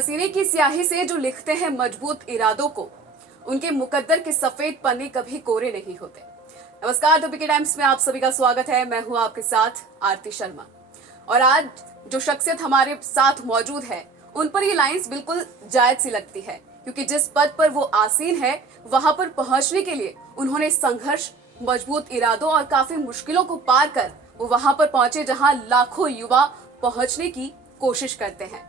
पसीने की स्याही से जो लिखते हैं मजबूत इरादों को, उनके मुकद्दर के सफेद पन्ने कभी कोरे नहीं होते। नमस्कार, द टाइम्स में आप सभी का स्वागत है। मैं हूं आपके साथ आरती शर्मा। और आज जो शख्सियत हमारे साथ मौजूद है, उन पर ये लाइंस बिल्कुल जायज सी लगती है, क्योंकि जिस पद पर वो आसीन है वहां पर पहुंचने के लिए उन्होंने संघर्ष, मजबूत इरादों और काफी मुश्किलों को पार कर वो वहां पर पहुंचे जहां लाखों युवा पहुंचने की कोशिश करते हैं।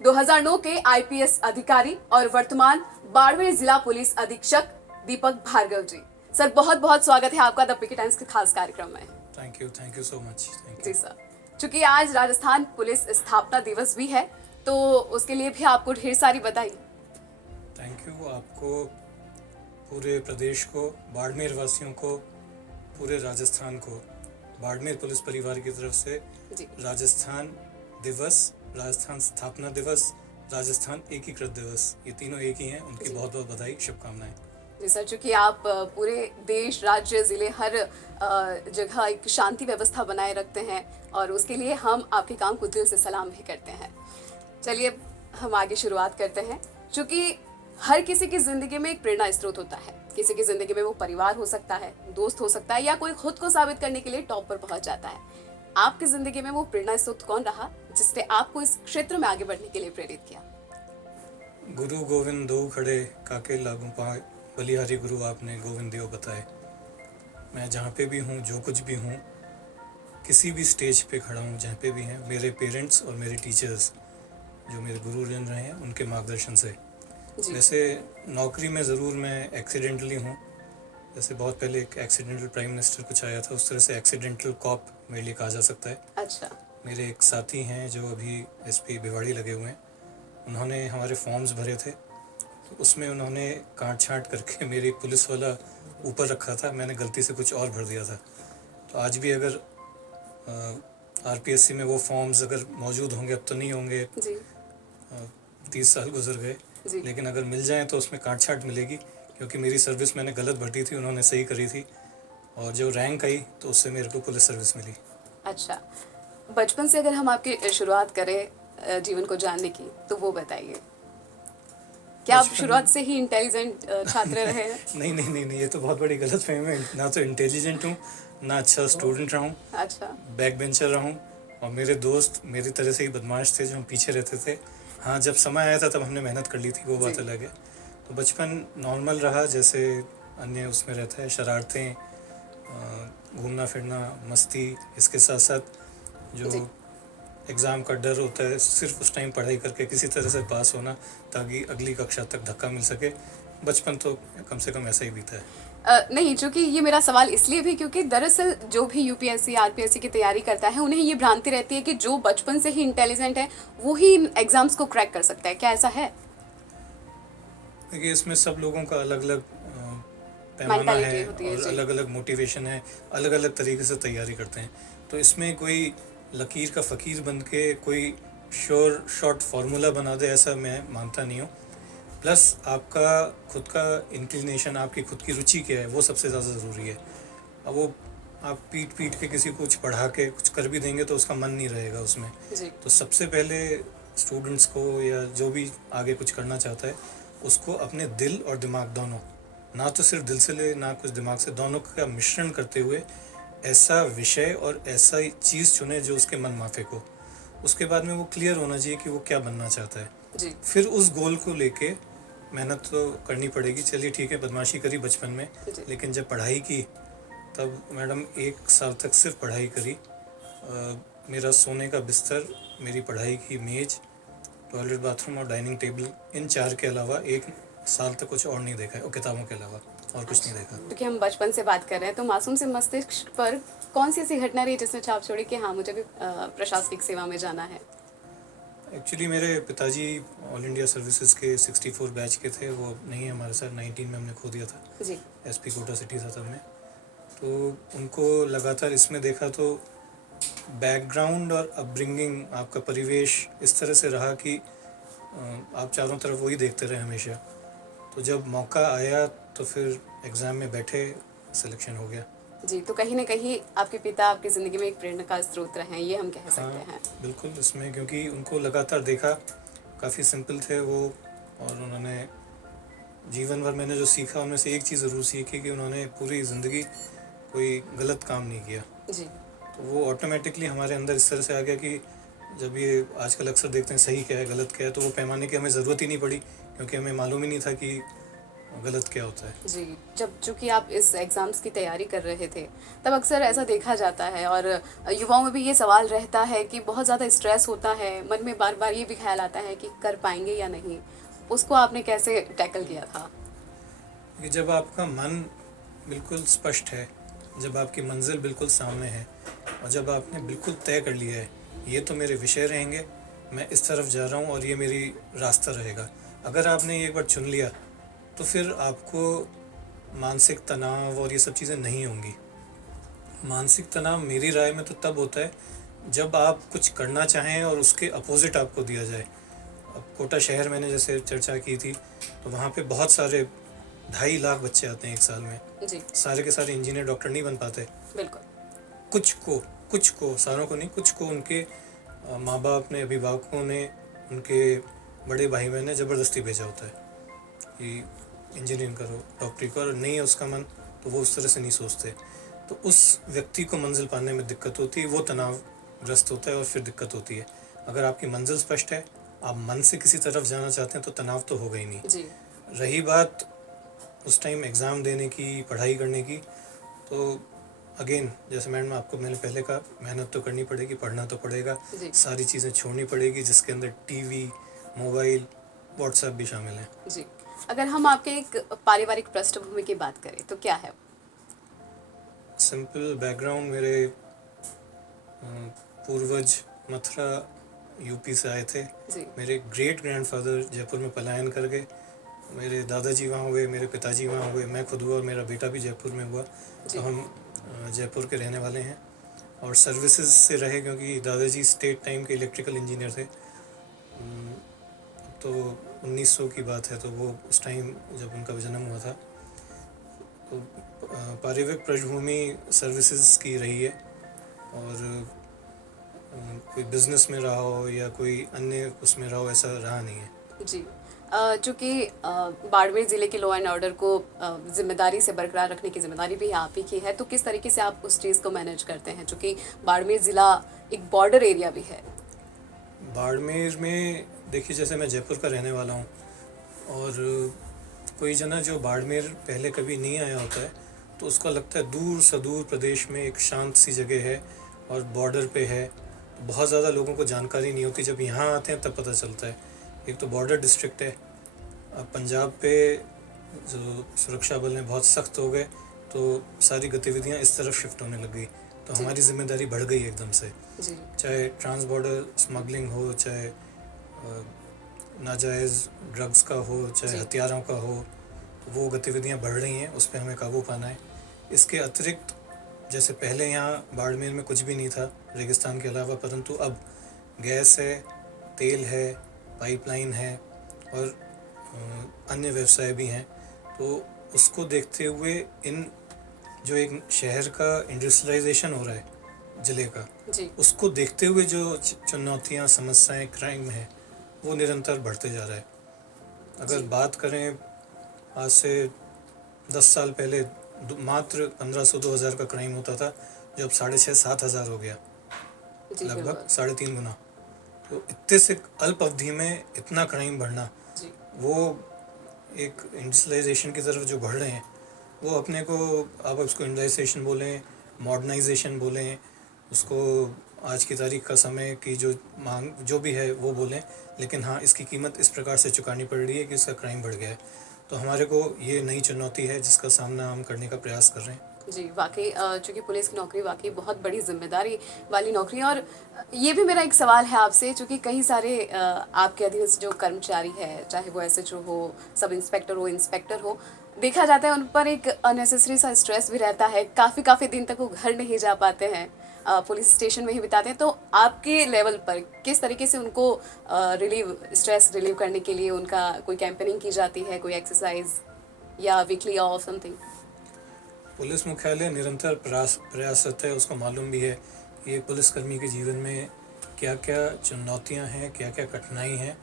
2009 के आईपीएस अधिकारी और वर्तमान बाड़मेर जिला पुलिस अधीक्षक दीपक भार्गव जी। सर, बहुत बहुत स्वागत है आपका द पिके टाइम्स के खास कार्यक्रम में। Thank you so much. Ji sir, चूंकि आज राजस्थान पुलिस स्थापना दिवस भी है, तो उसके लिए भी आपको ढेर सारी बधाई। थैंक यू आपको, पूरे प्रदेश को, बाड़मेर वासियों को, पूरे राजस्थान को, बाड़मेर पुलिस परिवार की तरफ से राजस्थान दिवस, राजस्थान स्थापना दिवस, राजस्थान एकीकृत दिवस, ये तीनों एक ही हैं, उनकी बहुत बहुत बधाई, शुभकामनाएं। जी सर, चूंकि आप पूरे देश, राज्य, जिले, हर जगह एक शांति व्यवस्था बनाए रखते हैं और उसके लिए हम आपके काम को दिल से सलाम भी करते हैं। चलिए हम आगे शुरुआत करते हैं। चूंकि हर किसी की जिंदगी में एक प्रेरणा स्रोत होता है। किसी की जिंदगी में वो परिवार हो सकता है, दोस्त हो सकता है, या कोई खुद को साबित करने के लिए टॉप पर पहुंच जाता है। आपकी जिंदगी में वो प्रेरणा स्रोत कौन रहा जिसने आपको इस क्षेत्र में आगे बढ़ने के लिए प्रेरित किया? गुरु गोविंद दो खड़े काके लागू पाए, बलिहारी गुरु आपने गोविंद देव बताए। मैं जहाँ पे भी हूँ, जो कुछ भी हूँ, किसी भी स्टेज पे खड़ा हूँ, जहाँ पे भी हैं, मेरे पेरेंट्स और मेरे टीचर्स जो मेरे गुरुजन रहे हैं, उनके मार्गदर्शन से। वैसे नौकरी में ज़रूर मैं एक्सीडेंटली हूँ। जैसे बहुत पहले एक एक्सीडेंटल प्राइम मिनिस्टर कुछ आया था, उस तरह से एक्सीडेंटल कॉप मेरे लिए कहा जा सकता है। अच्छा। मेरे एक साथी हैं जो अभी एसपी भिवाड़ी लगे हुए हैं, उन्होंने हमारे फॉर्म्स भरे थे, तो उसमें उन्होंने काट छाँट करके मेरी पुलिस वाला ऊपर रखा था, मैंने गलती से कुछ और भर दिया था। तो आज भी अगर आरपीएससी में वो फॉर्म्स अगर मौजूद होंगे, अब तो नहीं होंगे, 30 साल गुजर गए, लेकिन अगर मिल जाएं तो उसमें काट छाँट मिलेगी, क्योंकि मेरी सर्विस मैंने गलत भरी थी, उन्होंने सही करी थी, और जो रैंक आई तो उससे मेरे को पुलिस सर्विस मिली। अच्छा, बचपन से अगर हम आपकी शुरुआत करें जीवन को जानने की, तो वो बताइए, क्या आप शुरुआत से ही इंटेलिजेंट छात्र रहे हैं? नहीं, ये तो बहुत बड़ी गलत फहमी है। ना तो इंटेलिजेंट हूँ, ना अच्छा स्टूडेंट रहा हूँ। अच्छा। बैक बेंचर रहा हूँ, और मेरे दोस्त मेरी तरह से ही बदमाश थे जो हम पीछे रहते थे। हाँ, जब समय आया था तब हमने मेहनत कर ली थी, वो बात अलग है। तो बचपन नॉर्मल रहा, जैसे अन्य उसमें रहता है, शरारतें, घूमना फिरना, मस्ती। इसके साथ साथ जो एग्ज़ाम का डर होता है, सिर्फ उस टाइम पढ़ाई करके किसी तरह से पास होना, ताकि अगली कक्षा तक धक्का मिल सके। बचपन तो कम से कम ऐसा ही बीता है। नहीं, चूंकि ये मेरा सवाल इसलिए भी क्योंकि दरअसल जो भी यूपीएससी, आरपीएससी की तैयारी करता है, उन्हें ये भ्रांति रहती है कि जो बचपन से ही इंटेलिजेंट है वो ही एग्जाम्स को क्रैक कर सकता है। क्या ऐसा है? देखिए, इसमें सब लोगों का अलग अलग पैमाना है और अलग अलग मोटिवेशन है, अलग अलग तरीके से तैयारी करते हैं। तो इसमें कोई लकीर का फ़कीर बन के कोई शॉर्ट फार्मूला बना दे, ऐसा मैं मानता नहीं हूँ। प्लस आपका खुद का इंक्लिनेशन, आपकी खुद की रुचि क्या है, वो सबसे ज़्यादा ज़रूरी है। अब वो आप पीट के किसी को कुछ पढ़ा के कुछ कर भी देंगे तो उसका मन नहीं रहेगा उसमें। तो सबसे पहले स्टूडेंट्स को, या जो भी आगे कुछ करना चाहता है, उसको अपने दिल और दिमाग दोनों, ना तो सिर्फ दिल से ले, ना कुछ दिमाग से, दोनों का मिश्रण करते हुए ऐसा विषय और ऐसा चीज़ चुने जो उसके मन माफिक हो। उसके बाद में वो क्लियर होना चाहिए कि वो क्या बनना चाहता है। फिर उस गोल को लेके मेहनत तो करनी पड़ेगी। चलिए ठीक है, बदमाशी करी बचपन में, लेकिन जब पढ़ाई की तब मैडम 1 साल तक सिर्फ पढ़ाई करी। मेरा सोने का बिस्तर, मेरी पढ़ाई की मेज़, टॉयलेट, बाथरूम और डाइनिंग टेबल, इन 4 के अलावा 1 साल तक कुछ और नहीं देखा है, और किताबों के अलावा और कुछ नहीं देखा। क्योंकि हम बचपन से बात कर रहे हैं, तो मासूम से मस्तिष्क पर कौन सी ऐसी घटना रही जिसने छाप छोड़ी कि हाँ, मुझे भी प्रशासनिक सेवा में जाना है? एक्चुअली मेरे पिताजी ऑल इंडिया सर्विसेज के 64 बैच के थे, वो नहीं है हमारे साथ, 19 में हमने खो दिया था। एसपी कोटा सिटी था तब में। तो उनको लगातार इसमें देखा, तो बैकग्राउंड और अपब्रिंगिंग, आपका परिवेश इस तरह से रहा कि आप चारों तरफ वही देखते रहे हमेशा। तो जब मौका आया तो फिर एग्ज़ाम में बैठे, सिलेक्शन हो गया। जी, तो कहीं ना कहीं आपके पिता आपकी ज़िंदगी में एक प्रेरणा का स्रोत रहे हैं, ये हम कह सकते हैं। बिल्कुल, इसमें क्योंकि उनको लगातार देखा, काफ़ी सिंपल थे वो, और उन्होंने जीवन भर मैंने जो सीखा उनमें से एक चीज़ ज़रूर सीखी कि उन्होंने पूरी ज़िंदगी कोई गलत काम नहीं किया। जी। तो वो ऑटोमेटिकली हमारे अंदर इस तरह से आ गया कि जब ये आजकल अक्सर देखते हैं सही क्या है गलत क्या है, तो वो पैमाने की हमें ज़रूरत ही नहीं पड़ी, क्योंकि हमें मालूम ही नहीं था कि गलत क्या होता है। जी, जब चूँकि आप इस एग्ज़ाम्स की तैयारी कर रहे थे, तब अक्सर ऐसा देखा जाता है और युवाओं में भी ये सवाल रहता है कि बहुत ज़्यादा स्ट्रेस होता है, मन में बार-बार ये भी ख़्याल आता है कि कर पाएँगे या नहीं। उसको आपने कैसे टैकल किया था? कि जब आपका मन बिल्कुल स्पष्ट है, जब आपकी मंजिल बिल्कुल सामने है, और जब आपने बिल्कुल तय कर लिया है ये तो मेरे विषय रहेंगे, मैं इस तरफ जा रहा हूँ और ये मेरी रास्ता रहेगा, अगर आपने ये एक बार चुन लिया तो फिर आपको मानसिक तनाव और ये सब चीज़ें नहीं होंगी। मानसिक तनाव मेरी राय में तो तब होता है जब आप कुछ करना चाहें और उसके अपोजिट आपको दिया जाए। अब कोटा शहर मैंने जैसे चर्चा की थी, तो वहाँ पे बहुत सारे 2.5 लाख बच्चे आते हैं एक साल में। जी, सारे के सारे इंजीनियर डॉक्टर नहीं बन पाते। बिल्कुल। कुछ को सारों को नहीं, कुछ को उनके माँ बाप ने, अभिभावकों ने, उनके बड़े भाई बहन ने ज़बरदस्ती भेजा होता है कि इंजीनियरिंग करो, डॉक्टरी करो, नहीं है उसका मन तो वो उस तरह से नहीं सोचते, तो उस व्यक्ति को मंजिल पाने में दिक्कत होती है, वो तनावग्रस्त होता है और फिर दिक्कत होती है। अगर आपकी मंजिल स्पष्ट है, आप मन से किसी तरफ जाना चाहते हैं, तो तनाव तो होगा ही नहीं। जी, रही बात उस टाइम एग्ज़ाम देने की, पढ़ाई करने की, तो अगेन जैसे मैंने आपको मैंने पहले कहा, मेहनत तो करनी पड़ेगी, पढ़ना तो पड़ेगा, जी, सारी चीज़ें छोड़नी पड़ेगी जिसके अंदर टीवी, मोबाइल, व्हाट्सएप भी शामिल हैं। जी। अगर हम आपके एक पारिवारिक पृष्ठभूमि की बात करें, तो क्या है? सिंपल बैकग्राउंड, मेरे पूर्वज मथुरा यूपी से आए थे। जी, मेरे ग्रेट ग्रैंडफादर जयपुर में पलायन कर गए, मेरे दादाजी वहाँ हुए, मेरे पिताजी वहाँ हुए, मैं खुद हुआ और मेरा बेटा भी जयपुर में हुआ। जी, तो हम जयपुर के रहने वाले हैं और सर्विसेज से रहे, क्योंकि दादाजी स्टेट टाइम के इलेक्ट्रिकल इंजीनियर थे। तो 1900 की बात है, तो वो उस टाइम जब उनका जन्म हुआ था, तो पारिवारिक पृष्ठभूमि सर्विसेज की रही है, और कोई बिजनेस में रहा हो या कोई अन्य उसमें रहा हो, ऐसा रहा नहीं है। जी। चूँकि बाड़मेर ज़िले के लॉ एंड ऑर्डर को ज़िम्मेदारी से बरकरार रखने की ज़िम्मेदारी भी आप ही की है, तो किस तरीके से आप उस चीज़ को मैनेज करते हैं? चूँकि बाड़मेर ज़िला एक बॉर्डर एरिया भी है। बाड़मेर में देखिए, जैसे मैं जयपुर का रहने वाला हूँ, और कोई जना जो बाड़मेर पहले कभी नहीं आया होता है, तो उसको लगता है दूर सुदूर प्रदेश में एक शांत सी जगह है और बॉर्डर पे है, तो बहुत ज़्यादा लोगों को जानकारी नहीं होती। जब यहाँ आते हैं तब पता चलता है। एक तो बॉर्डर डिस्ट्रिक्ट है, अब पंजाब पे जो सुरक्षा बल हैं बहुत सख्त हो गए, तो सारी गतिविधियाँ इस तरफ शिफ्ट होने लग गई, तो जी। हमारी जिम्मेदारी बढ़ गई एकदम से। जी, चाहे ट्रांस बॉर्डर स्मगलिंग हो, चाहे नाजायज़ ड्रग्स का हो, चाहे जी। हथियारों का हो, वो गतिविधियाँ बढ़ रही हैं, उस पर हमें काबू पाना है। इसके अतिरिक्त जैसे पहले यहाँ बाड़मेर में कुछ भी नहीं था रेगिस्तान के अलावा, परंतु अब गैस है, तेल है, पाइपलाइन है और अन्य व्यवसाय भी हैं। तो उसको देखते हुए इन जो एक शहर का इंडस्ट्रियलाइजेशन हो रहा है ज़िले का, जी, उसको देखते हुए जो चुनौतियाँ, समस्याएं, क्राइम है, वो निरंतर बढ़ते जा रहा है। अगर जी। बात करें आज से 10 साल पहले मात्र 1500-2000 का क्राइम होता था, जो अब 6,500-7 हज़ार हो गया, जी, लगभग बिल्कुल। 3.5 गुना। तो इतने से अल्प अवधि में इतना क्राइम बढ़ना, जी, वो एक इंडस्ट्रियलाइजेशन की तरफ जो बढ़ रहे हैं, वो अपने को, आप उसको इंडस्ट्रियलाइजेशन बोलें, मॉडर्नाइजेशन बोलें, उसको आज की तारीख का समय की जो मांग जो भी है वो बोलें, लेकिन हाँ, इसकी कीमत इस प्रकार से चुकानी पड़ रही है कि इसका क्राइम बढ़ गया है। तो हमारे को ये नई चुनौती है जिसका सामना हम करने का प्रयास कर रहे हैं। जी, वाक़ई चूँकि पुलिस की नौकरी वाक़ई बहुत बड़ी ज़िम्मेदारी वाली नौकरी है और ये भी मेरा एक सवाल है आपसे, चूँकि कई सारे आपके अधीन जो कर्मचारी है, चाहे वो एसएचओ हो, सब इंस्पेक्टर हो, इंस्पेक्टर हो, देखा जाता है उन पर एक अननेसेसरी सा स्ट्रेस भी रहता है। काफ़ी दिन तक वो घर नहीं जा पाते हैं, पुलिस स्टेशन में ही बिताते हैं। तो आपके लेवल पर किस तरीके से उनको स्ट्रेस रिलीव करने के लिए उनका कोई कैंपेनिंग की जाती है, कोई एक्सरसाइज या वीकली ऑफ समथिंग? पुलिस मुख्यालय निरंतर प्रयासरत है, उसको मालूम भी है कि एक पुलिसकर्मी के जीवन में क्या क्या चुनौतियां हैं, क्या क्या कठिनाई हैं,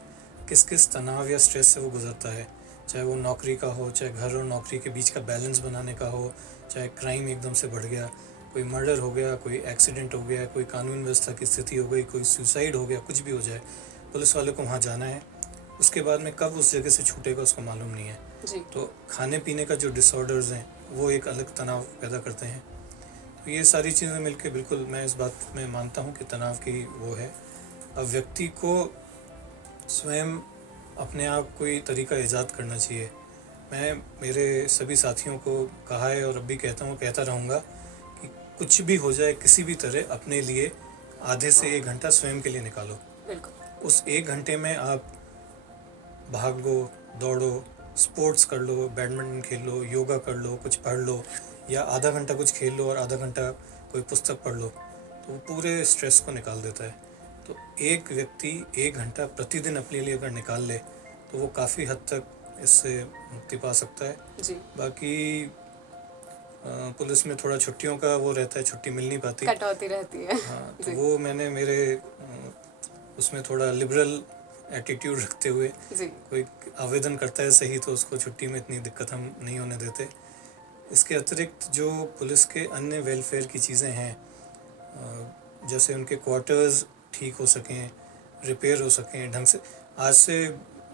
किस किस तनाव या स्ट्रेस से वो गुजरता है, चाहे वो नौकरी का हो, चाहे घर और नौकरी के बीच का बैलेंस बनाने का हो, चाहे क्राइम एकदम से बढ़ गया, कोई मर्डर हो गया, कोई एक्सीडेंट हो गया, कोई कानून व्यवस्था की स्थिति हो गई, कोई सुसाइड हो गया, कुछ भी हो जाए, पुलिस वाले को वहाँ जाना है। उसके बाद में कब उस जगह से छूटेगा उसको मालूम नहीं है। जी। तो खाने पीने का जो डिसऑर्डर्स हैं वो एक अलग तनाव पैदा करते हैं। तो ये सारी चीज़ें मिलके बिल्कुल मैं इस बात में मानता हूँ कि तनाव की वो है। अब व्यक्ति को स्वयं अपने आप कोई तरीका ईजाद करना चाहिए। मैं मेरे सभी साथियों को कहा है और अब भी कहता हूँ, कहता रहूँगा कि कुछ भी हो जाए, किसी भी तरह अपने लिए आधे से 1 घंटा स्वयं के लिए निकालो। बिल्कुल। उस 1 घंटे में आप भागो, दौड़ो, स्पोर्ट्स कर लो, बैडमिंटन खेल लो, योगा कर लो, कुछ पढ़ लो, या आधा घंटा कुछ खेल लो और आधा घंटा कोई पुस्तक पढ़ लो, तो वो पूरे स्ट्रेस को निकाल देता है। तो एक व्यक्ति 1 घंटा प्रतिदिन अपने लिए अगर निकाल ले तो वो काफ़ी हद तक इससे मुक्ति पा सकता है। जी। बाकी पुलिस में थोड़ा छुट्टियों का वो रहता है, छुट्टी मिल नहीं पाती, कटौती रहती है। हाँ, तो वो मैंने मेरे उसमें थोड़ा लिबरल एटीट्यूड रखते हुए, जी। कोई आवेदन करता है सही तो उसको छुट्टी में इतनी दिक्कत हम नहीं होने देते। इसके अतिरिक्त जो पुलिस के अन्य वेलफेयर की चीज़ें हैं, जैसे उनके क्वार्टर्स ठीक हो सकें, रिपेयर हो सकें ढंग से। आज से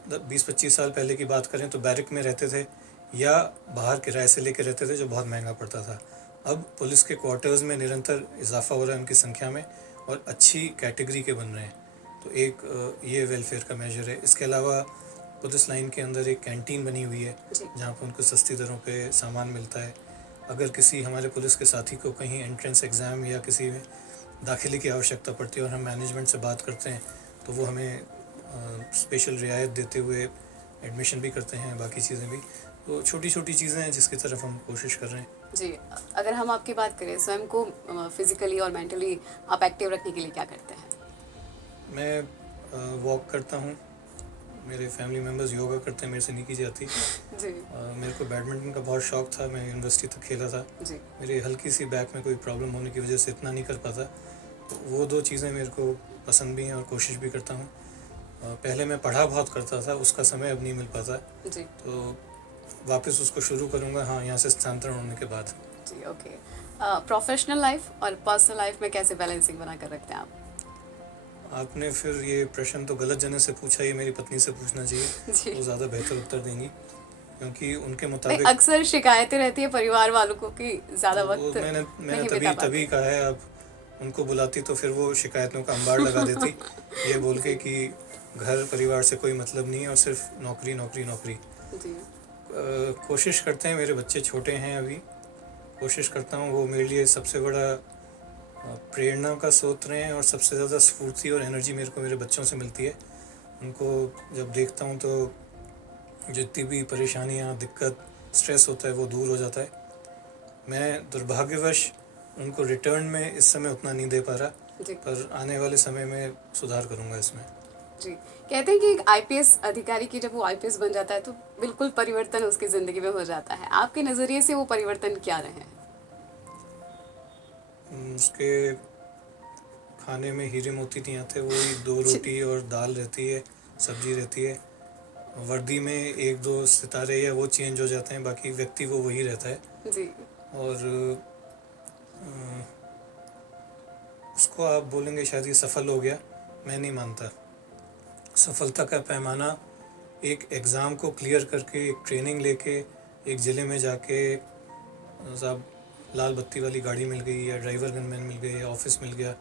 20-25 साल पहले की बात करें तो बैरक में रहते थे या बाहर किराए से लेकर रहते थे, जो बहुत महंगा पड़ता था। अब पुलिस के क्वार्टर्स में निरंतर इजाफा हो रहा है उनकी संख्या में, और अच्छी कैटेगरी के बन रहे हैं। तो एक ये वेलफेयर का मेजर है। इसके अलावा पुलिस लाइन के अंदर एक कैंटीन बनी हुई है जहाँ पर उनको सस्ती दरों पे सामान मिलता है। अगर किसी हमारे पुलिस के साथी को कहीं एंट्रेंस एग्ज़ाम या किसी में दाखिले की आवश्यकता पड़ती है और हम मैनेजमेंट से बात करते हैं तो वो हमें स्पेशल रियायत देते हुए एडमिशन भी करते हैं, बाकी चीज़ें भी। तो छोटी छोटी चीज़ें हैं जिसकी तरफ हम कोशिश कर रहे हैं। जी। अगर हम आपकी बात करें, स्वयं को फिजिकली और मेंटली आप एक्टिव रखने के लिए क्या करते हैं? मैं वॉक करता हूँ, मेरे फैमिली मेम्बर्स योगा करते हैं, मेरे से नहीं की जाती। जी। मेरे को बैडमिंटन का बहुत शौक़ था, मैं यूनिवर्सिटी तक खेला था। जी। मेरी हल्की सी बैक में कोई प्रॉब्लम होने की वजह से इतना नहीं कर पाता, तो वो 2 चीज़ें मेरे को पसंद भी हैं और कोशिश भी करता हूँ। पहले मैं पढ़ा बहुत करता था, उसका समय अब नहीं मिल पाता, जी। तो वापस उसको शुरू करूँगा, हाँ, यहाँ से स्थानांतरण होने के बाद। जी। ओके। प्रोफेशनल लाइफ और पर्सनल लाइफ में कैसे बैलेंसिंग बना कर रखते हैं आप? आपने फिर ये प्रश्न तो गलत जने से पूछा, ये मेरी पत्नी से पूछना चाहिए, जी। वो ज़्यादा बेहतर उत्तर देंगी, क्योंकि उनके नहीं, मुताबिक अक्सर शिकायतें रहती है परिवार वालों को कि ज़्यादा वो वक्त मैंने नहीं बिता पाते। तभी कहा है। अब उनको बुलाती तो फिर वो शिकायतों का अंबार लगा देती, ये बोल के कि घर परिवार से कोई मतलब नहीं है और सिर्फ नौकरी नौकरी नौकरी। जी। कोशिश करते हैं, मेरे बच्चे छोटे हैं अभी, कोशिश करता हूँ वो मेरे लिए सबसे बड़ा प्रेरणा का स्रोत रहे हैं, और सबसे ज़्यादा स्फूर्ति और एनर्जी मेरे को मेरे बच्चों से मिलती है। उनको जब देखता हूँ तो जितनी भी परेशानियाँ, दिक्कत, स्ट्रेस होता है वो दूर हो जाता है। मैं दुर्भाग्यवश उनको रिटर्न में इस समय उतना नहीं दे पा रहा, जी। पर आने वाले समय में सुधार करूँगा इसमें। जी। कहते हैं कि एक आईपीएस अधिकारी की जब वो आईपीएस बन जाता है तो बिल्कुल परिवर्तन उसकी ज़िंदगी में हो जाता है। आपके नज़रिए से वो परिवर्तन क्या रहे हैं? उसके खाने में हीरे मोती नहीं आते, वही 2 रोटी और दाल रहती है, सब्जी रहती है। वर्दी में 1-2 सितारे या वो चेंज हो जाते हैं, बाकी व्यक्ति वो वही रहता है। जी। और उसको आप बोलेंगे शायद ये सफल हो गया, मैं नहीं मानता। सफलता का पैमाना एक एग्ज़ाम को क्लियर करके, एक ट्रेनिंग लेके, एक ज़िले में जाके साहब लाल बत्ती वाली गाड़ी मिल गई या ड्राइवर गनमैन मिल गए या ऑफिस मिल गया,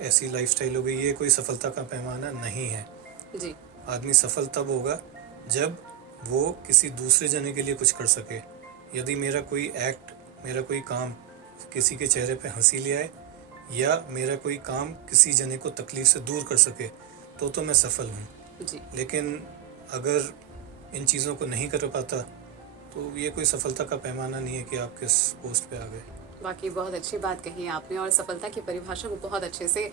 ऐसी लाइफस्टाइल हो गई, ये कोई सफलता का पैमाना नहीं है। जी। आदमी सफल तब होगा जब वो किसी दूसरे जने के लिए कुछ कर सके। यदि मेरा कोई एक्ट, मेरा कोई काम किसी के चेहरे पे हंसी ले आए, या मेरा कोई काम किसी जने को तकलीफ़ से दूर कर सके, तो मैं सफल हूँ। जी। लेकिन अगर इन चीज़ों को नहीं कर पाता तो ये कोई सफलता का पैमाना नहीं है कि आप किस पोस्ट पे आ गए। बाकी बहुत अच्छी बात कही आपने, और सफलता की परिभाषा को बहुत अच्छे से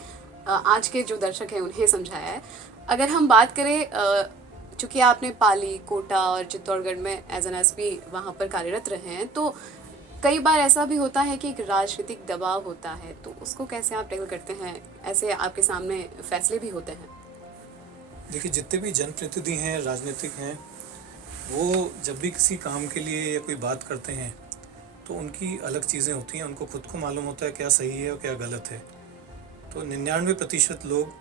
आज के जो दर्शक हैं उन्हें समझाया है। अगर हम बात करें, चूँकि आपने पाली, कोटा और चित्तौड़गढ़ में एज एन एसपी वहाँ पर कार्यरत रहे हैं, तो कई बार ऐसा भी होता है कि एक राजनीतिक दबाव होता है, तो उसको कैसे आप टैकल करते हैं? ऐसे आपके सामने फैसले भी होते हैं। देखिए, जितने भी जनप्रतिनिधि हैं, राजनीतिक हैं, वो जब भी किसी काम के लिए या कोई बात करते हैं तो उनकी अलग चीज़ें होती हैं। उनको खुद को मालूम होता है क्या सही है और क्या गलत है। तो 99% लोग,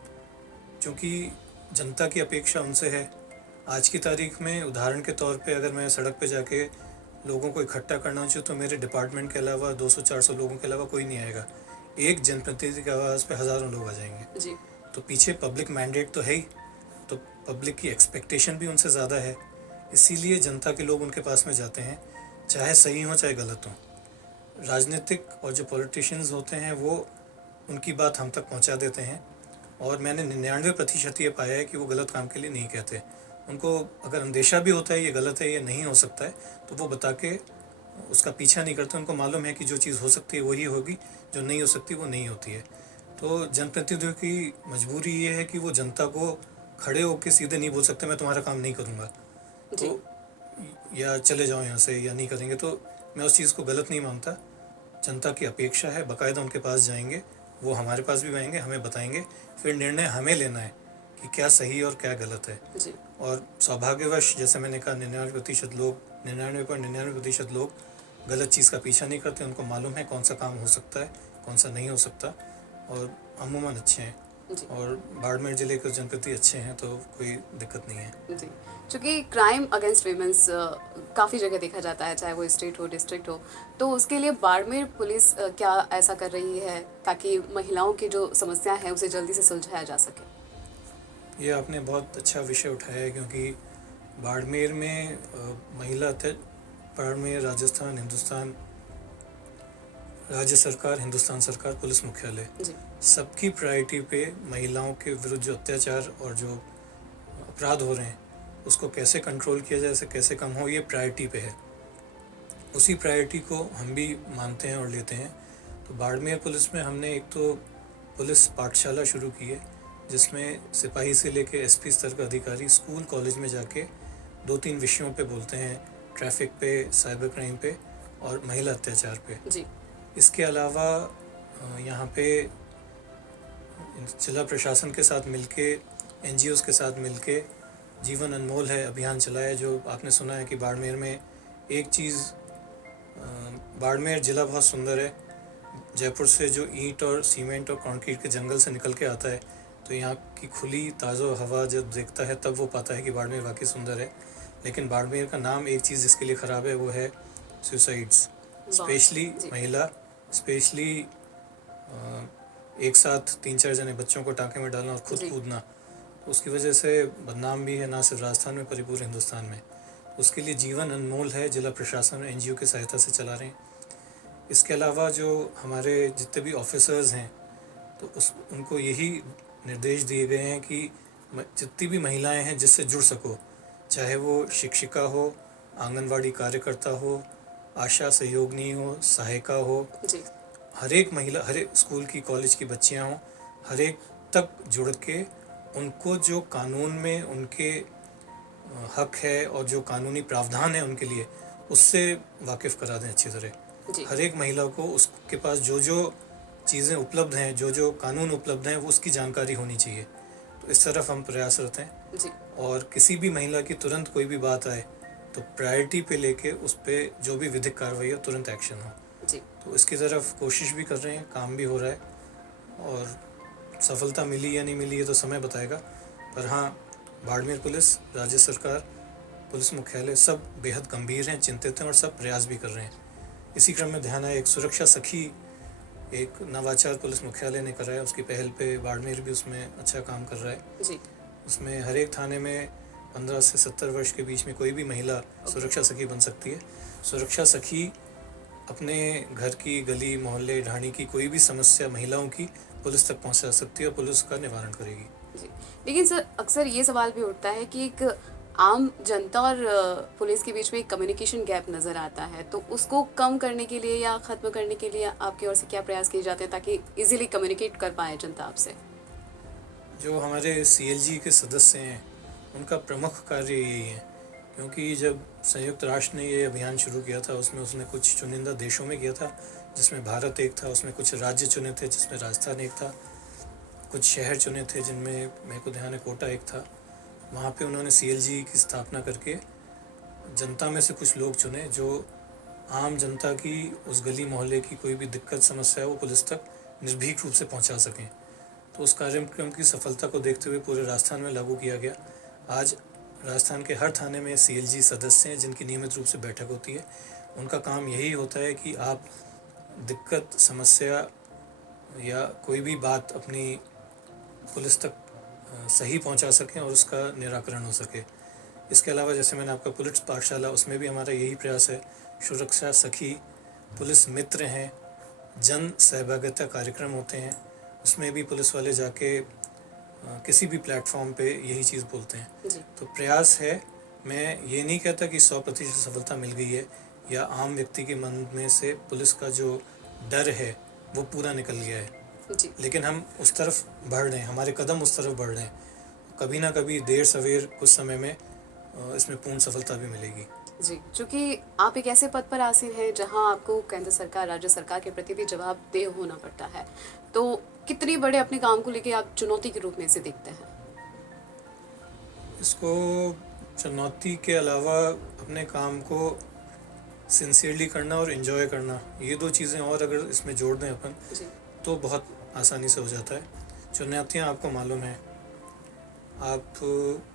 चूँकि जनता की अपेक्षा उनसे है, आज की तारीख में उदाहरण के तौर पे अगर मैं सड़क पे जाके लोगों को इकट्ठा करना चाहिए तो मेरे डिपार्टमेंट के अलावा 200-400 लोगों के अलावा कोई नहीं आएगा। एक जनप्रतिनिधि की आवाज़ पे हज़ारों लोग आ जाएंगे। जी। तो पीछे पब्लिक मैंडेट तो है ही, तो पब्लिक की एक्सपेक्टेशन भी उनसे ज़्यादा है। इसीलिए जनता के लोग उनके पास में जाते हैं, चाहे सही हो चाहे गलत हो। राजनीतिक और जो पॉलिटिशियंस होते हैं वो उनकी बात हम तक पहुंचा देते हैं, और मैंने 99% ये पाया है कि वो गलत काम के लिए नहीं कहते। उनको अगर अंदेशा भी होता है ये गलत है, ये नहीं हो सकता है, तो वो बता के उसका पीछा नहीं करते। उनको मालूम है कि जो चीज़ हो सकती है वही होगी, जो नहीं हो सकती वो नहीं होती है। तो जनप्रतिनिधियों की मजबूरी ये है कि वो जनता को खड़े होकर सीधे नहीं बोल सकते मैं तुम्हारा काम नहीं करूँगा, जी। तो या चले जाओ यहाँ से या नहीं करेंगे। तो मैं उस चीज़ को गलत नहीं मानता। जनता की अपेक्षा है, बाकायदा उनके पास जाएंगे, वो हमारे पास भी आएंगे, हमें बताएंगे, फिर निर्णय हमें लेना है कि क्या सही और क्या गलत है। जी। और सौभाग्यवश जैसे मैंने कहा 99% लोग गलत चीज़ का पीछा नहीं करते। उनको मालूम है कौन सा काम हो सकता है, कौन सा नहीं हो सकता, और अमूमन अच्छे हैं। जी। और बाड़मेर ज़िले के जनप्रति अच्छे हैं, तो कोई दिक्कत नहीं है। जी। चूँकि क्राइम अगेंस्ट वीमेंस काफ़ी जगह देखा जाता है, चाहे वो स्टेट हो डिस्ट्रिक्ट हो, तो उसके लिए बाड़मेर पुलिस क्या ऐसा कर रही है ताकि महिलाओं की जो समस्या है उसे जल्दी से सुलझाया जा सके? ये आपने बहुत अच्छा विषय उठाया है, क्योंकि बाड़मेर में बाड़मेर राजस्थान हिंदुस्तान राज्य सरकार, हिंदुस्तान सरकार, पुलिस मुख्यालय, जी। सबकी प्रायोरिटी पे महिलाओं के विरुद्ध जो अत्याचार और जो अपराध हो रहे हैं उसको कैसे कंट्रोल किया जाए, कैसे कम हो, ये प्रायोरिटी पे है। उसी प्रायोरिटी को हम भी मानते हैं और लेते हैं। तो बाड़मेर पुलिस में हमने एक तो पुलिस पाठशाला शुरू की है, जिसमें सिपाही से लेके एसपी स्तर का अधिकारी स्कूल कॉलेज में जाके 2-3 विषयों पे बोलते हैं, ट्रैफिक पे, साइबर क्राइम पे और महिला अत्याचार पे। जी। इसके अलावा यहाँ पे जिला प्रशासन के साथ मिलके, एनजीओज़ के साथ मिलके जीवन अनमोल है अभियान चलाया, जो आपने सुना है कि बाड़मेर में एक चीज़, बाड़मेर ज़िला बहुत सुंदर है। जयपुर से जो ईंट और सीमेंट और कंक्रीट के जंगल से निकल के आता है, तो यहाँ की खुली ताज़ा हवा जब देखता है तब वो पाता है कि बाड़मेर वाकई सुंदर है। लेकिन बाड़मेर का नाम एक चीज़ जिसके लिए ख़राब है वो है सुसाइड्स, स्पेशली महिला, स्पेशली एक साथ 3-4 जने बच्चों को टाँके में डालना और खुद कूदना। तो उसकी वजह से बदनाम भी है, ना सिर्फ राजस्थान में परिपूर्ण हिंदुस्तान में। उसके लिए जीवन अनमोल है, जिला प्रशासन और एनजीओ की सहायता से चला रहे हैं। इसके अलावा जो हमारे जितने भी ऑफिसर्स हैं, तो उनको यही निर्देश दिए गए हैं कि जितनी भी महिलाएं हैं जिससे जुड़ सको, चाहे वो शिक्षिका हो, आंगनवाड़ी कार्यकर्ता हो, आशा सहयोगिनी हो, सहायिका हो, जी। हर एक महिला, हर एक स्कूल की, कॉलेज की बच्चियां हों, हर एक तक जुड़ के उनको जो कानून में उनके हक है और जो कानूनी प्रावधान है उनके लिए, उससे वाकिफ़ करा दें अच्छी तरह। जी। हर एक महिला को उसके पास जो जो चीज़ें उपलब्ध हैं, जो जो कानून उपलब्ध हैं, वो उसकी जानकारी होनी चाहिए। तो इस तरफ हम प्रयासरत हैं। जी। और किसी भी महिला की तुरंत कोई भी बात आए तो प्रायोरिटी पे लेके उस पर जो भी विधिक कार्रवाई हो तुरंत एक्शन हो। जी। तो इसकी तरफ कोशिश भी कर रहे हैं, काम भी हो रहा है, और सफलता मिली या नहीं मिली ये तो समय बताएगा। पर हाँ, बाड़मेर पुलिस, राज्य सरकार, पुलिस मुख्यालय सब बेहद गंभीर हैं, चिंतित हैं और सब प्रयास भी कर रहे हैं। इसी क्रम में ध्यान आया एक सुरक्षा सखी, एक नवाचार पुलिस मुख्यालय ने कराया, उसकी पहल पे बाड़मेर भी उसमें अच्छा काम कर रहा है। जी। उसमें हर एक थाने में 15 से 70 वर्ष के बीच में कोई भी महिला सुरक्षा सखी बन सकती है। सुरक्षा सखी अपने घर की, गली मोहल्ले, ढाणी की कोई भी समस्या महिलाओं की पुलिस तक पहुंचा सकती है और पुलिस का निवारण करेगी। जी। लेकिन सर, अक्सर ये सवाल भी उठता है कि एक आम जनता और पुलिस के बीच में एक कम्युनिकेशन गैप नज़र आता है, तो उसको कम करने के लिए या ख़त्म करने के लिए आपकी ओर से क्या प्रयास किए जाते हैं ताकि इजीली कम्युनिकेट कर पाए जनता आपसे? जो हमारे CLG के सदस्य हैं उनका प्रमुख कार्य यही है, क्योंकि जब संयुक्त राष्ट्र ने ये अभियान शुरू किया था उसमें उसने कुछ चुनिंदा देशों में किया था, जिसमें भारत एक था, उसमें कुछ राज्य चुने थे जिसमें राजस्थान एक था, कुछ शहर चुने थे जिनमें मेरे को ध्यान है कोटा एक था, वहाँ पे उन्होंने सीएलजी की स्थापना करके जनता में से कुछ लोग चुने जो आम जनता की, उस गली मोहल्ले की कोई भी दिक्कत समस्या है वो पुलिस तक निर्भीक रूप से पहुँचा सकें। तो उस कार्यक्रम की सफलता को देखते हुए पूरे राजस्थान में लागू किया गया। आज राजस्थान के हर थाने में सीएलजी सदस्य हैं जिनकी नियमित रूप से बैठक होती है। उनका काम यही होता है कि आप दिक्कत, समस्या या कोई भी बात अपनी पुलिस तक सही पहुंचा सकें और उसका निराकरण हो सके। इसके अलावा जैसे मैंने आपका पुलिस पाठशाला, उसमें भी हमारा यही प्रयास है। सुरक्षा सखी, पुलिस मित्र हैं, जन सहभागिता कार्यक्रम होते हैं, उसमें भी पुलिस वाले जाके किसी भी प्लेटफॉर्म पे यही चीज़ बोलते हैं। जी। तो प्रयास है, मैं ये नहीं कहता कि 100% सफलता मिल गई है या आम व्यक्ति के मन में से पुलिस का जो डर है वो पूरा निकल गया है, जी। लेकिन हम उस तरफ बढ़ रहे हैं, हमारे कदम उस तरफ बढ़ रहे हैं। कभी ना कभी देर सवेर कुछ समय में इसमें पूर्ण सफलता भी मिलेगी। जी, चूँकि आप एक ऐसे पद पर आसीन हैं जहां आपको केंद्र सरकार, राज्य सरकार के प्रति भी जवाबदेह होना पड़ता है, तो कितनी बड़े अपने काम को लेके आप चुनौती के रूप में इसे देखते हैं? इसको चुनौती के अलावा अपने काम को सिंसियरली करना और एंजॉय करना, ये दो चीज़ें और अगर इसमें जोड़ दें अपन जी। तो बहुत आसानी से हो जाता है। चुनौतियाँ आपको मालूम है, आप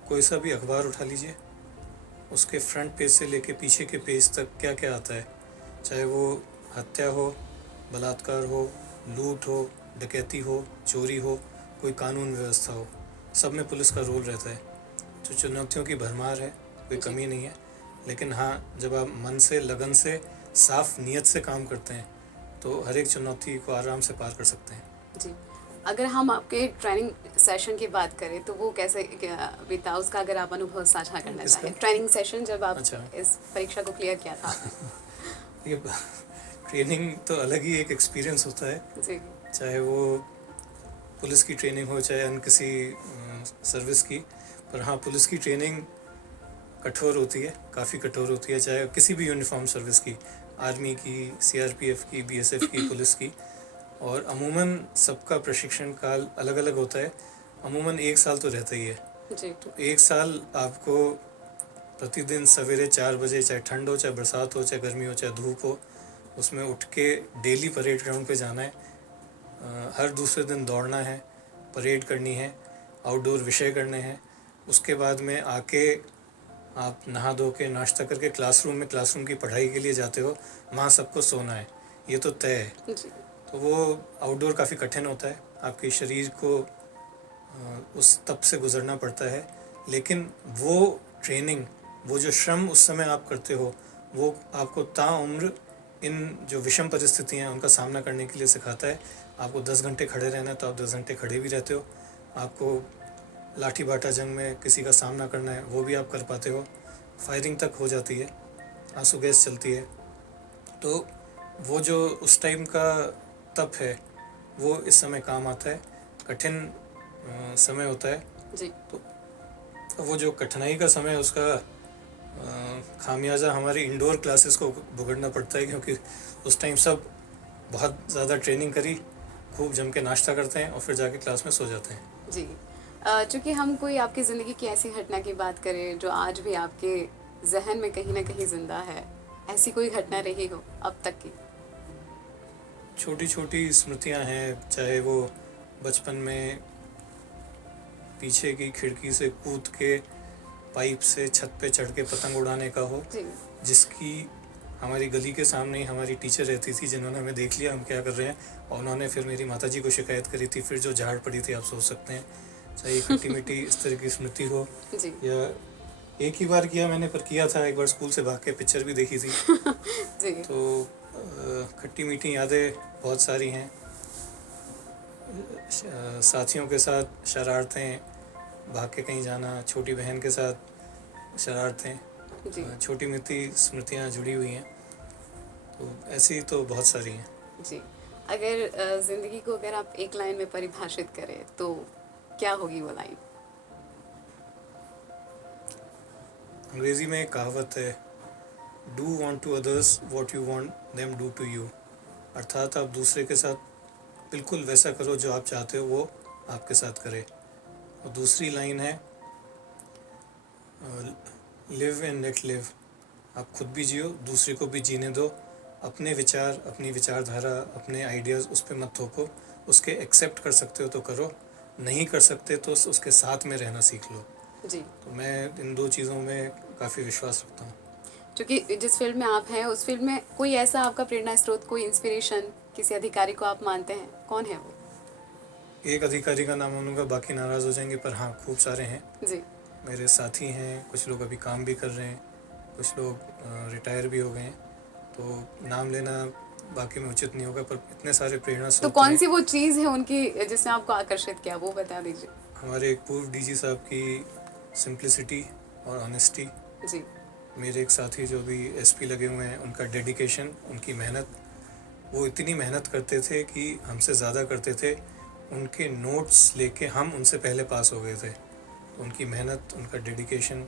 कोई सा भी अखबार उठा लीजिए, उसके फ्रंट पेज से लेके पीछे के पेज तक क्या क्या आता है, चाहे वो हत्या हो, बलात्कार हो, लूट हो, डकैती हो, चोरी हो, कोई कानून व्यवस्था हो, सब में पुलिस का रोल रहता है। तो चुनौतियों की भरमार है, कोई जी। कमी नहीं है, लेकिन हाँ, जब आप मन से, लगन से, साफ नीयत से काम करते हैं तो हर एक चुनौती को आराम से पार कर सकते हैं। जी। अगर हम आपके ट्रेनिंग सेशन की बात करें तो वो कैसे बीता, उसका अगर आप अनुभव साझा करना किसका? चाहें? ट्रेनिंग सेशन जब आप अच्छा। इस परीक्षा को क्लियर किया था आपने। ये ट्रेनिंग तो अलग ही एक एक्सपीरियंस होता है, जी। चाहे वो पुलिस की ट्रेनिंग हो चाहे अन्य किसी सर्विस की। पर हाँ, पुलिस की ट्रेनिंग कठोर होती है, काफ़ी कठोर होती है, चाहे किसी भी यूनिफॉर्म सर्विस की, आर्मी की, सीआरपीएफ की, बीएसएफ की, पुलिस की। और अमूमन सबका प्रशिक्षण काल अलग अलग होता है, अमूमन 1 साल तो रहता ही है। जी। तो 1 साल आपको प्रतिदिन सवेरे 4 बजे, चाहे ठंड हो, चाहे बरसात हो, चाहे गर्मी हो, चाहे धूप हो, उसमें उठ के डेली परेड ग्राउंड पे जाना है। हर दूसरे दिन दौड़ना है, परेड करनी है, आउटडोर विषय करने हैं। उसके बाद में आके आप नहा धो के नाश्ता करके क्लासरूम में क्लासरूम की पढ़ाई के लिए जाते हो, वहाँ सबको सोना है, ये तो तय है। जी। तो वो आउटडोर काफ़ी कठिन होता है, आपके शरीर को उस तप से गुजरना पड़ता है, लेकिन वो ट्रेनिंग, वो जो श्रम उस समय आप करते हो, वो आपको ताउम्र इन जो विषम परिस्थितियाँ हैं उनका सामना करने के लिए सिखाता है। आपको 10 घंटे खड़े रहना है तो आप 10 घंटे खड़े भी रहते हो, आपको लाठी बाटा जंग में किसी का सामना करना है वो भी आप कर पाते हो, फायरिंग तक हो जाती है, आंसू गैस चलती है। तो वो जो उस टाइम का तप है वो इस समय काम आता है, कठिन समय होता है। जी। तो वो जो कठिनाई का समय है उसका खामियाजा हमारी इंडोर क्लासेस को भुगतना पड़ता है, क्योंकि उस टाइम सब बहुत ज़्यादा ट्रेनिंग करी, खूब जम के नाश्ता करते हैं और फिर जाके क्लास में सो जाते हैं। जी। चूँकि हम कोई आपकी ज़िंदगी की ऐसी घटना की बात करें जो आज भी आपके जहन में कहीं ना कहीं जिंदा है, ऐसी कोई घटना रही हो अब तक की? छोटी छोटी स्मृतियां हैं, चाहे वो बचपन में पीछे की खिड़की से कूद के पाइप से छत पे चढ़ के पतंग उड़ाने का हो, जी। जिसकी हमारी गली के सामने ही हमारी टीचर रहती थी, जिन्होंने हमें देख लिया हम क्या कर रहे हैं और उन्होंने फिर मेरी माताजी को शिकायत करी थी, फिर जो झाड़ पड़ी थी आप सोच सकते हैं। चाहे खट्टी मीठी इस तरह की स्मृति हो, जी। या एक ही बार किया मैंने, पर किया था एक बार, स्कूल से भाग के पिक्चर भी देखी थी। जी। तो खट्टी मीठी यादें बहुत सारी हैं। साथियों के साथ शरारतें, भाग के कहीं जाना, छोटी बहन के साथ शरारतें, जी। छोटी मीठी स्मृतियाँ जुड़ी हुई हैं। तो ऐसी तो बहुत सारी हैं। जी। अगर ज़िंदगी को अगर आप एक लाइन में परिभाषित करें तो क्या होगी वो लाइन? अंग्रेज़ी में एक कहावत है, do want to others what you want them do to you. अर्थात आप दूसरे के साथ बिल्कुल वैसा करो जो आप चाहते हो वो आपके साथ करे। और दूसरी लाइन है, लिव एंड लेट लिव। आप खुद भी जियो, दूसरे को भी जीने दो। अपने विचार, अपनी विचारधारा, अपने आइडियाज़ उस पर मत थोपो। उसके एक्सेप्ट कर सकते हो तो करो, नहीं कर सकते तो उसके साथ में रहना सीख लो। जी। तो मैं इन दो चीज़ों में काफ़ी विश्वास रखता हूँ। क्योंकि जिस फील्ड में आप हैं उस फील्ड में कोई ऐसा आपका प्रेरणा स्रोत, कोई इंस्पिरेशन, किसी अधिकारी को आप मानते हैं, कौन है वो? एक अधिकारी का नाम लूँगा, बाकी नाराज़ हो जाएंगे, पर हाँ खूब सारे हैं। जी। मेरे साथी हैं, कुछ लोग अभी काम भी कर रहे हैं, कुछ लोग रिटायर भी हो गए हैं, तो नाम लेना बाकी में उचित नहीं होगा, पर इतने सारे प्रेरणा तो स्रोत कौन हैं। सी वो चीज़ है उनकी जिसने आपको आकर्षित किया, वो बता दीजिए। हमारे एक पूर्व डीजी साहब की सिंप्लिसिटी और ऑनेस्टी। जी। मेरे एक साथी जो भी एसपी लगे हुए हैं, उनका डेडिकेशन, उनकी मेहनत। वो इतनी मेहनत करते थे कि हमसे ज़्यादा करते थे। उनके नोट्स लेके हम उनसे पहले पास हो गए थे। उनकी मेहनत, उनका डेडिकेशन।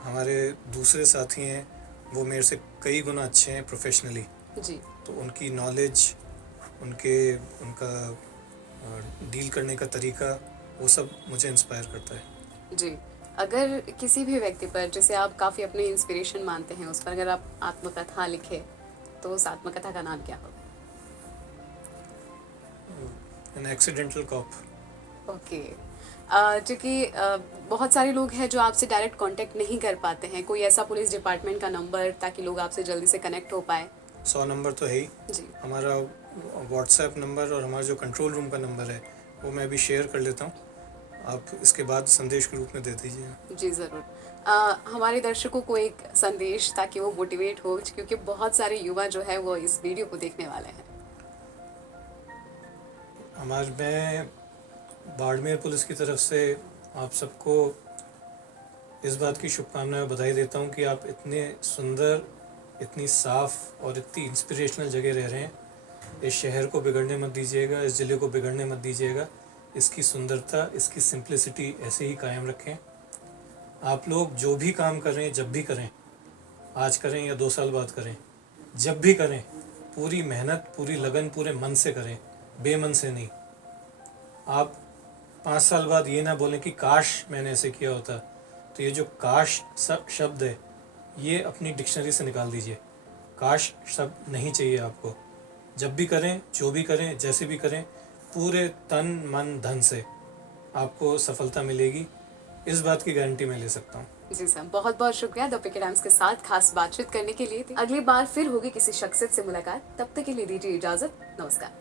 हमारे दूसरे साथी हैं, वो मेरे से कई गुना अच्छे हैं प्रोफेशनली। जी। तो उनकी नॉलेज, उनका डील करने का तरीका, वो सब मुझे इंस्पायर करता है। जी। अगर किसी भी व्यक्ति पर, जिसे आप काफ़ी अपने इंस्पिरेशन मानते हैं, उस पर अगर आप आत्मकथा लिखें तो उस आत्मकथा का नाम क्या होगा? An accidental cop. ओके। क्योंकि बहुत सारे लोग हैं जो आपसे डायरेक्ट कांटेक्ट नहीं कर पाते हैं, कोई ऐसा पुलिस डिपार्टमेंट का नंबर ताकि लोग आपसे जल्दी से कनेक्ट हो पाए? 100 नंबर तो है ही। जी। हमारा व्हाट्सएप नंबर और हमारा जो कंट्रोल रूम का नंबर है वो मैं अभी शेयर कर लेता हूँ, आप इसके बाद संदेश के रूप में दे दीजिए। जी ज़रूर। हमारे दर्शकों को एक संदेश, ताकि वो मोटिवेट हो, क्योंकि बहुत सारे युवा जो है वो इस वीडियो को देखने वाले हैं। मैं बाड़मेर पुलिस की तरफ से आप सबको इस बात की शुभकामनाएं, बधाई देता हूं कि आप इतने सुंदर, इतनी साफ़ और इतनी इंस्पिरेशनल जगह रह रहे हैं। इस शहर को बिगड़ने मत दीजिएगा, इस ज़िले को बिगड़ने मत दीजिएगा। इसकी सुंदरता, इसकी सिंप्लिसिटी ऐसे ही कायम रखें। आप लोग जो भी काम कर रहे हैं, जब भी करें, आज करें या 2 साल बाद करें, जब भी करें, पूरी मेहनत, पूरी लगन, पूरे मन से करें, बेमन से नहीं। आप 5 साल बाद ये ना बोलें कि काश मैंने ऐसे किया होता। तो ये जो काश शब्द है, ये अपनी डिक्शनरी से निकाल दीजिए। काश शब्द नहीं चाहिए आपको। जब भी करें, जो भी करें, जैसे भी करें, पूरे तन मन धन से आपको सफलता मिलेगी। इस बात की गारंटी मैं ले सकता हूँ। जी सर, बहुत बहुत शुक्रिया द पिके टाइम्स के साथ खास बातचीत करने के लिए। अगली बार फिर होगी किसी शख्सियत से मुलाकात, तब तक के लिए दीजिए इजाजत। नमस्कार।